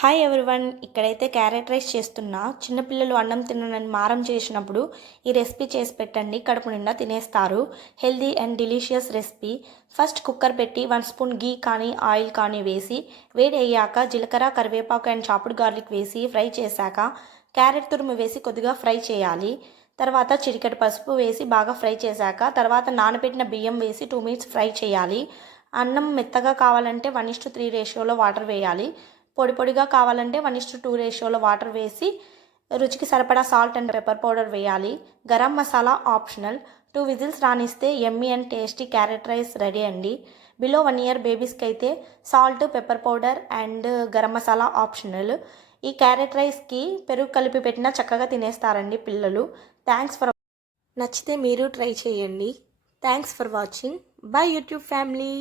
Hi everyone. ఇక్కడైతే carrot rice చేస్తున్నా. చిన్నపిల్లలు అన్నం తిననని మారం చేసినప్పుడు ఈ రెసిపీ చేసి పెట్టండి, కడుపు నిండా తినేస్తారు. Healthy and delicious recipe. First cooker పెట్టి 1 స్పూన్ గీ కానీ ఆయిల్ కానీ వేసి వేడి అయ్యాక జీలకర్ర, కరివేపాకు అండ్ చాప్డ్ గార్లిక్ వేసి ఫ్రై చేశాక క్యారెట్ తురుము వేసి కొద్దిగా ఫ్రై చేయాలి. తర్వాత చిటికెడు పసుపు వేసి బాగా ఫ్రై చేశాక తర్వాత నానబెట్టిన బియ్యం వేసి 2 మినిట్స్ ఫ్రై చేయాలి. అన్నం మెత్తగా కావాలంటే 1:3 రేషియోలో వాటర్ వేయాలి. పొడి పొడిగా కావాలంటే 1:2 రేషియోలో వాటర్ వేసి రుచికి సరిపడా సాల్ట్ అండ్ పెప్పర్ పౌడర్ వేయాలి. గరం మసాలా ఆప్షనల్. 2 విజిల్స్ రానిస్తే yummy and tasty carrot rice ready అండి. బిలో 1 ఇయర్ బేబీస్కి అయితే salt, pepper powder and garam masala optional. ఈ క్యారెట్ రైస్కి పెరుగు కలిపి పెట్టినా చక్కగా తినేస్తారండి పిల్లలు. నచ్చితే మీరు ట్రై చేయండి. Thanks for watching. By YouTube family.